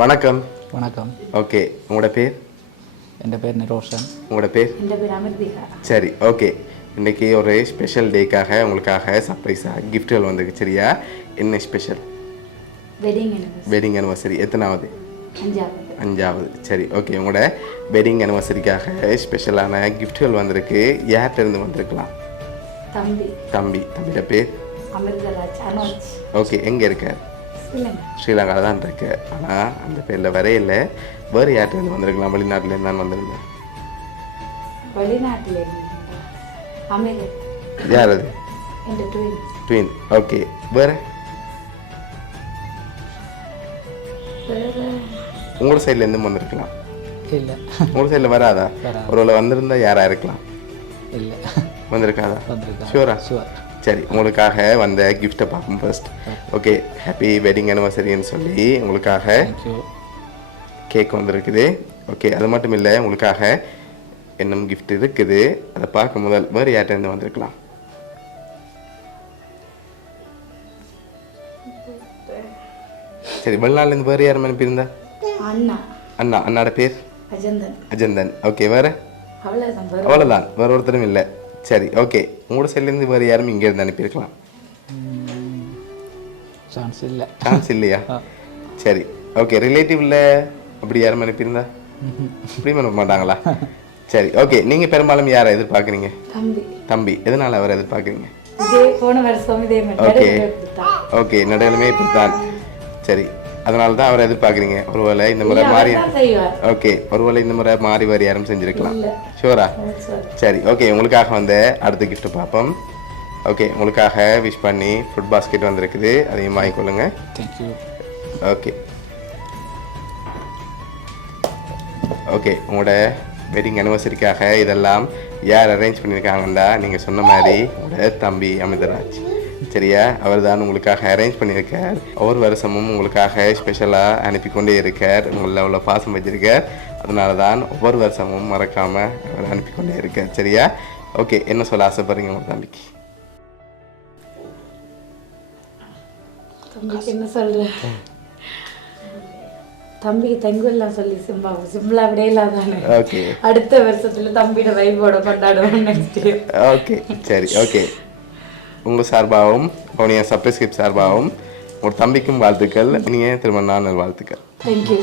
வணக்கம். வணக்கம். ஓகே, உங்களோட பேர்? என் பேர் நிரோஷன். உங்களோட பேர்? என் பேர் அமிர்திகா. சரி, ஓகே. இன்றைக்கி ஒரு ஸ்பெஷல் டேக்காக உங்களுக்காக சர்ப்ரைஸாக கிஃப்ட்டுகள் வந்திருக்கு. சரியா? என்ன ஸ்பெஷல்? Wedding anniversary. எத்தனாவது? 5வது. சரி, ஓகே. உங்களோட வெட்டிங் அனிவர்சரிக்காக ஸ்பெஷலான கிஃப்ட்டுகள் வந்திருக்கு. யார்கிட்டருந்து வந்திருக்கலாம்? தம்பியோட பேர்? அமிர்தராஜ். ஓகே, எங்கே இருக்கார்? ஸ்ரீலங்காவில் தான் இருக்கு. ஆனால் அந்த பேரில் வரையில வேறு யார்கிட்டருந்து வந்திருக்கலாம்? வெளிநாட்டிலேருந்து தான் வந்திருந்தேன். யார் அது? ட்வின். ஓகே, வேறு? உங்களோட சைட்லேருந்து வந்திருக்கலாம்? இல்லை. உங்களோட சைடில் வராதா? ஒருவேளை வந்திருந்தா யாராக இருக்கலாம்? இல்லை, வந்திருக்காதா? ஷூரா? சரி, உங்களுக்காக வந்த கிஃப்ட்டை பார்ப்போம் ஃபர்ஸ்ட். ஓகே, ஹாப்பி வெட்டிங் அனிவர்சரின்னு சொல்லி உங்களுக்காக கேக் வந்திருக்குது. ஓகே, அது மட்டும் இல்லை, உங்களுக்காக இன்னும் கிஃப்ட் இருக்குது. அதை பார்க்க முதல் வேறு யார்கிட்டருந்து வந்திருக்கலாம்? சரி, வெளிநாட்டிலேருந்து வேறு யாரும் அனுப்பியிருந்தா? அண்ணாட பேர்? அஜந்தன். ஓகே, வேறு? அவ்வளோதான், வேறு ஒருத்தரும் இல்லை. சரி, ஓகே. உங்களோட சைட்லேருந்து வேறு யாரும் இங்கேருந்து அனுப்பியிருக்கலாம்? சான்ஸ் இல்லையா? சரி, ஓகே. ரிலேட்டிவில் அப்படி யாரும் அனுப்பியிருந்தா? அப்படி அனுப்ப மாட்டாங்களா? சரி, ஓகே. நீங்கள் பெரும்பாலும் யாரை எதிர்பார்க்குறீங்க? தம்பி. எதனால் அவரை எதிர்பார்க்குறீங்க? ஓகே ஓகே, நடையிலுமே இப்படித்தான். சரி, அதனால தான் அவரை எதிர்பார்க்குறீங்க. ஒருவேளை இந்த முறை மாறி, ஓகே, ஒருவேளை இந்த முறை மாறி வேறு யாரும் செஞ்சுருக்கலாம். ஷூரா? சரி, ஓகே. உங்களுக்காக வந்து அடுத்த கிஃப்ட் பார்ப்போம். ஓகே, உங்களுக்காக விஷ் பண்ணி ஃபுட் பாஸ்கெட் வந்திருக்குது. அதையும் வாங்கிக்கொள்ளுங்க. தேங்க்யூ. ஓகே ஓகே, உங்களோட வெட்டிங் அனிவர்சரிக்காக இதெல்லாம் யார் அரேஞ்ச் பண்ணியிருக்காங்கன்னா, நீங்கள் சொன்ன மாதிரி உங்களோட தம்பி அமிர்தராஜ். சரியா? அவர் தான் உங்களுக்காக அரேஞ்ச் பண்ணியிருக்கார். ஒவ்வொரு வருஷமும் உங்களுக்காக ஸ்பெஷலாக அனுப்பி கொண்டே இருக்கார். உங்களில் அவ்வளோ பாசம் வச்சிருக்கார். அதனால தான் ஒவ்வொரு வருஷமும் மறக்காமல் அவர் அனுப்பி கொண்டே இருக்கார். சரியா? ஓகே, என்ன சொல்ல ஆசைப்படுறீங்க உங்கள் தம்பிக்கு? என்ன சொல்கிறேன், தம்பிக்கு தங்குலாம் சொல்லி சிம்பிளா அப்படியே இல்லாதானே. ஓகே, அடுத்த வருஷத்துல தம்பியோட வைபோட கொண்டாடுவோம் நெக்ஸ்ட் இயர். ஓகே, சரி, ஓகே. உங்கள் சார்பாகவும் உங்களுடைய சர்ப்ரைஸ் கிஃப்ட் சார்பாகவும் ஒரு தம்பிக்கும் வாழ்த்துக்கள். நீங்கள் திரும்ப நாள் வாழ்த்துக்கள். தேங்க்யூ.